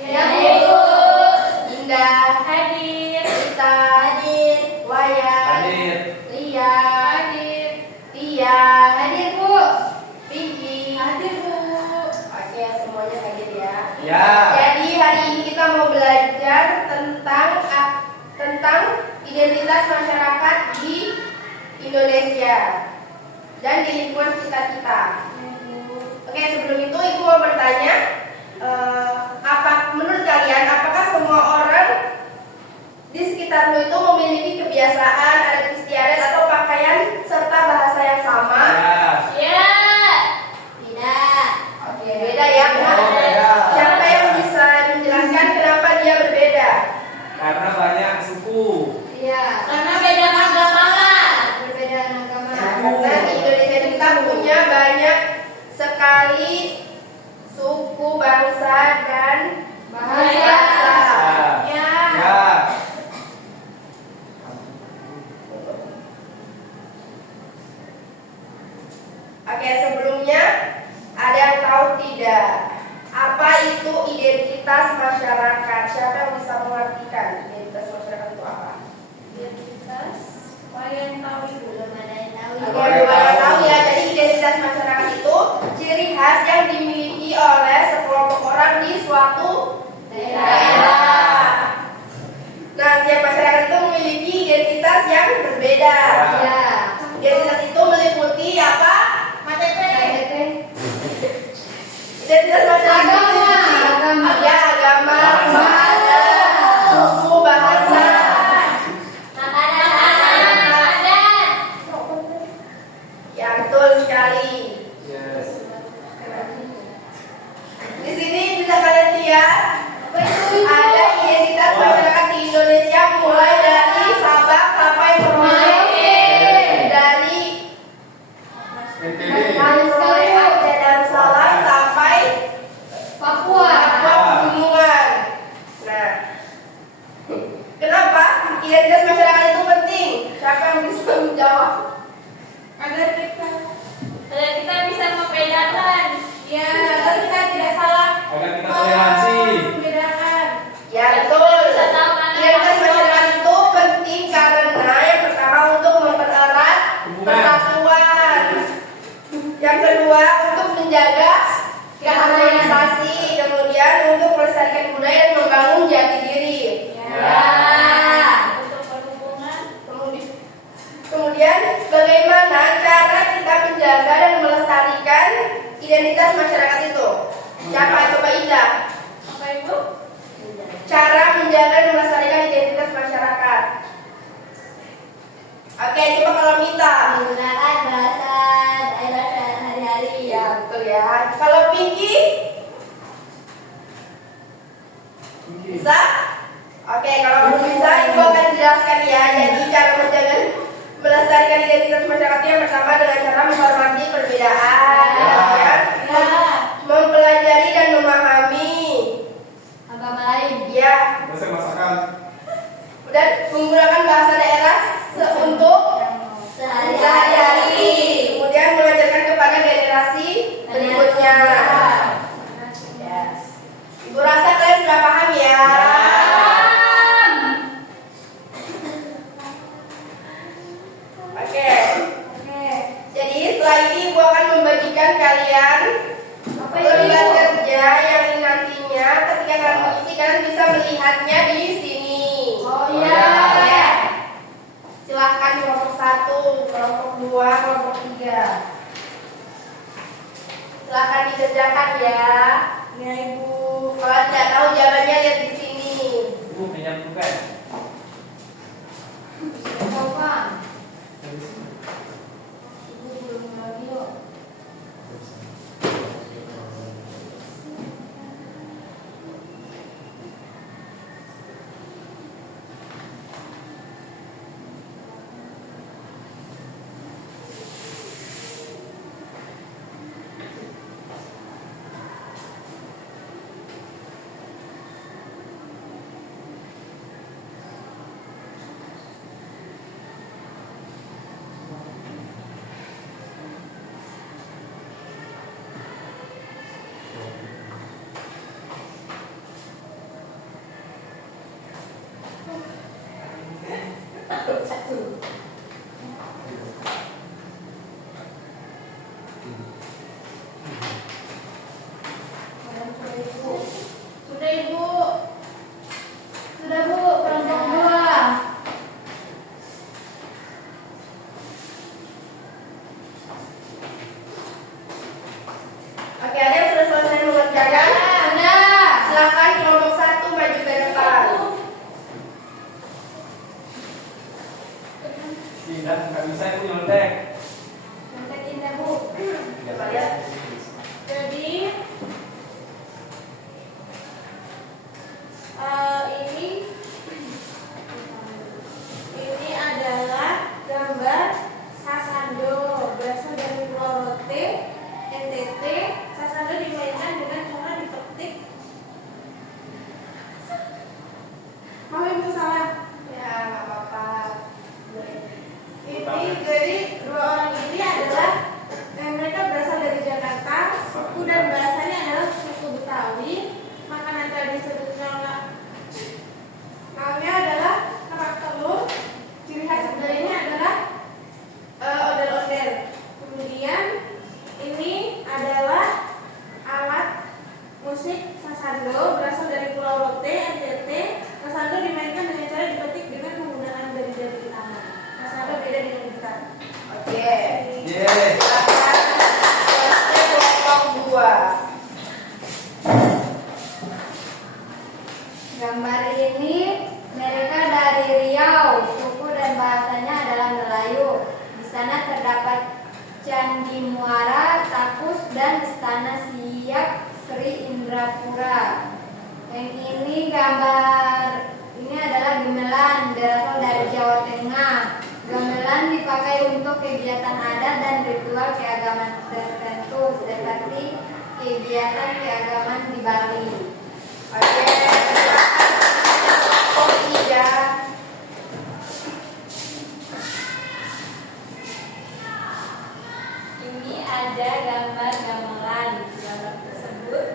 Ya, Bu. Indah. Hadir. Rita. Hadir. Wayan. Hadir. Lia. Hadir. Tia. Hadir, Bu. Vicky. Hadir, Bu. Oke, semuanya hadir ya. Ya. Jadi hari ini kita mau belajar tentang identitas masyarakat di Indonesia dan di lingkungan sekitar kita. Oke, sebelum itu Ibu mau bertanya, menurut kalian apakah semua orang di sekitarmu itu memiliki kebiasaan, adat istiadat atau pakaian serta bahasa yang sama? Ya. Tidak. Oke, beda ya. Oh, beda. Siapa yang bisa menjelaskan kenapa dia berbeda? Karena banyak suku. Iya. Karena beda agama. Perbedaan agama. Karena di Indonesia kita punya banyak sekali suku, bangsa dan bahasa. Ya. Ya. Oke, sebelumnya ada yang tahu tidak apa itu identitas masyarakat? Siapa yang bisa mengartikan identitas masyarakat itu apa? Identitas. Kalian tahu itu? Belum ada yang tahu. Oke, belum ada yang tahu ya. Jadi identitas masyarakat itu ciri khas yang dimiliki oleh sekelompok orang di suatu daerah. Nah, setiap masyarakat itu memiliki identitas yang berbeda. Ya. Identitas itu meliputi apa? KTP. Identitas masyarakat Agama. meliputi agama, Bahasa. bahasa, suku, bahasa. Makanan. Adat. Ya, betul sekali. Yes. Di sini bisa kalian lihat ada identitas masyarakat di Indonesia mulai dari Sabang sampai Merauke, dari NTB. mulai Aceh Darussalam sampai Papua. Pegunungan. Nah, kenapa identitas masyarakat itu penting? Siapa yang bisa menjawab? Agar kita bisa membedakan. Ya, agar kita tidak salah. Agar kita toleransi. Membedakan. Ya, betul. Bisa tahu mana Identitas yang masyarakat itu penting karena yang pertama untuk mempererat Hubungan. persatuan. Yang kedua untuk menjaga keharmonisasi, kemudian untuk melestarikan budaya dan membangun jati diri. Ya. Untuk perhubungan. Kemudian bagaimana cara kita menjaga dan melestarikan identitas masyarakat itu? Siapa itu, Mbak Ida? Apa Ibu? Cara menjaga dan melestarikan identitas masyarakat. Oke, coba kalau Mita. Menggunakan bahasa daerah sehari-hari. Ya, betul ya. Kalau Pinky bisa? Oke, kalau belum bisa, Ibu akan jelaskan ya. Jadi cara menjaga melestarikan identitas masyarakat yang pertama dengan cara menghormati perbedaan, Ya. mempelajari dan memahami, Agama lain. ya, Masakan. dan menggunakan bahasa daerah untuk sehari-hari, kemudian mengajarkan kepada generasi berikutnya. Yes. Ibu rasa kalian sudah paham ya? Oke. Jadi setelah ini Ibu akan membagikan kalian lembar kerja yang nantinya ketika kalian mengisi kalian bisa melihatnya di sini. Oh iya. Ya. Silahkan kelompok 1, kelompok 2, kelompok 3. Silahkan dikerjakan ya. Ya Ibu. Kalau tidak tahu jawabannya lihat di sini. Ibu pinjam buka ya? Coba. Ibu belum lagi yuk. Ya, nggak bisa ibu nyontek. Nyontek indah Bu. Coba lihat. Jadi ini adalah gambar Sasando berasal dari Pulau Rote, NTT. Sasando dimainkan dengan cara dipetik. Mau ibu salah? Ya, nggak apa-apa. Ini jadi dua orang ini adalah mereka berasal dari Jakarta. Suku dan bahasanya adalah suku Betawi. Makanan tradisional namanya adalah kerak telur. Ciri khas dari ini adalah ondel-ondel. Kemudian ini adalah alat musik Sasando berasal dari Pulau Rote, NTT. Sasando dimainkan dengan cara dipetik dengan menggunakan jari-jari tangan. Sasando beda dengan gitar. Oke. Yes. Silakan selesai kelompok 2. Gambar ini mereka dari Riau, suku dan bahasanya adalah Melayu. Di sana terdapat Candi Muara, Takus, dan Istana Siak Sri Indrapura. Yang ini gambar ini adalah gamelan berasal dari Jawa Tengah. Gamelan dipakai untuk kegiatan adat dan ritual keagamaan tertentu, seperti kegiatan keagamaan di Bali. Oke, silakan kelompok 3. Ini ada gambar gamelan. Gambar tersebut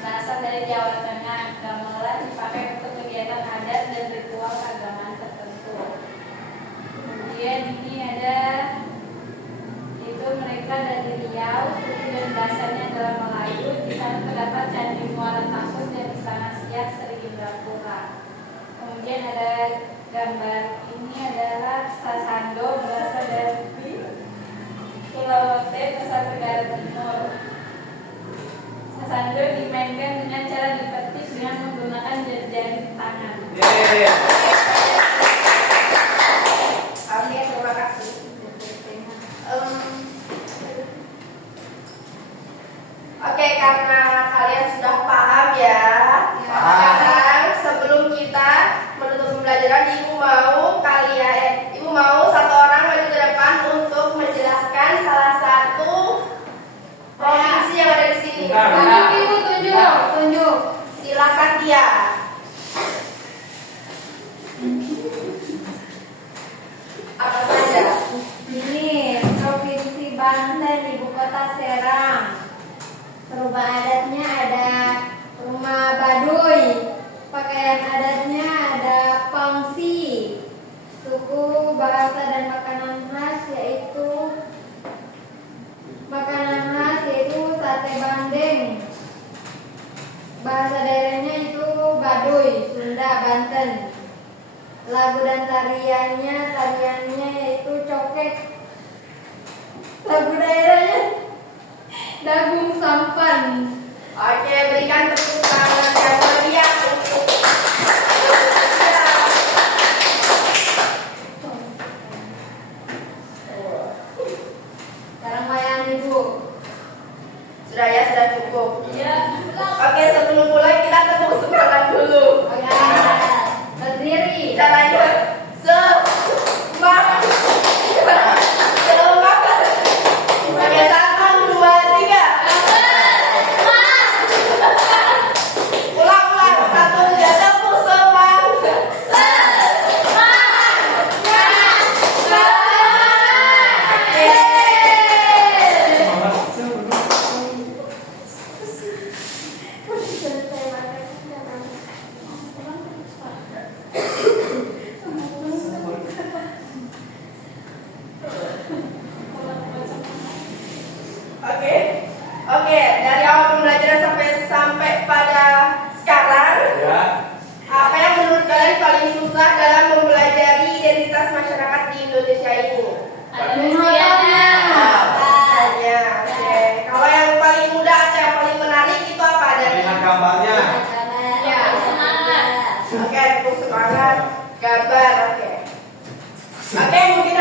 berasal dari Jawa Tengah. Gamelan dipakai untuk kegiatan adat dan ritual keagamaan tertentu. Kemudian ini ada itu mereka dari Riau, suku dan bahasanya adalah Melayu. Di sana terdapat Candi Muara Takus dan Istana Siak Sri Indrapura. Kemudian ada gambar ini adalah Sasando berasal dari Pulau Rote, Nusa Tenggara Timur. Sasando dimainkan dengan cara dipetik dengan menggunakan jari tangan. Yes. Oke, terima kasih. Oke, karena kalian sudah paham ya. Paham. Sekarang sebelum kita menutup pembelajaran, ibu mau satu orang maju ke depan untuk menjelaskan salah satu provinsi yang ada di sini. Bentar, Tunjuk bentar. ibu, tunjuk, tunjuk. Silakan dia. Apa saja? Ini Provinsi Banten, ibu kota Serang. Rumah adatnya ada rumah Baduy. Pakaian adatnya ada pangsi. Suku, bahasa dan makanan khas yaitu sate bandeng. Bahasa daerahnya itu Baduy, Sunda, Banten. Lagu dan tariannya yaitu coket. Lagu daerahnya Dagung Sampan. Oke, berikan tepuk tangan yang meriah untuk Sekarang wayang ibu. sudah ya, sudah cukup. Iya. Oke, sebelum mulai kita tepuk semangat dulu. Oke. Berdiri. Caranya semangat. Semangat. Oke, 1, 2, 3. Ulang. 1, 2, tepuk semangat. Oke, dari awal pembelajaran sampai pada sekarang, Ya. apa yang menurut kalian paling susah dalam mempelajari identitas masyarakat di Indonesia ini? Menghafalnya. Hafalnya, oke. Kalau yang paling mudah atau yang paling menarik itu apa? Lihat gambarnya. Ya. Semangat. Oke, tepuk semangat. Gambar, oke. Oke, mungkin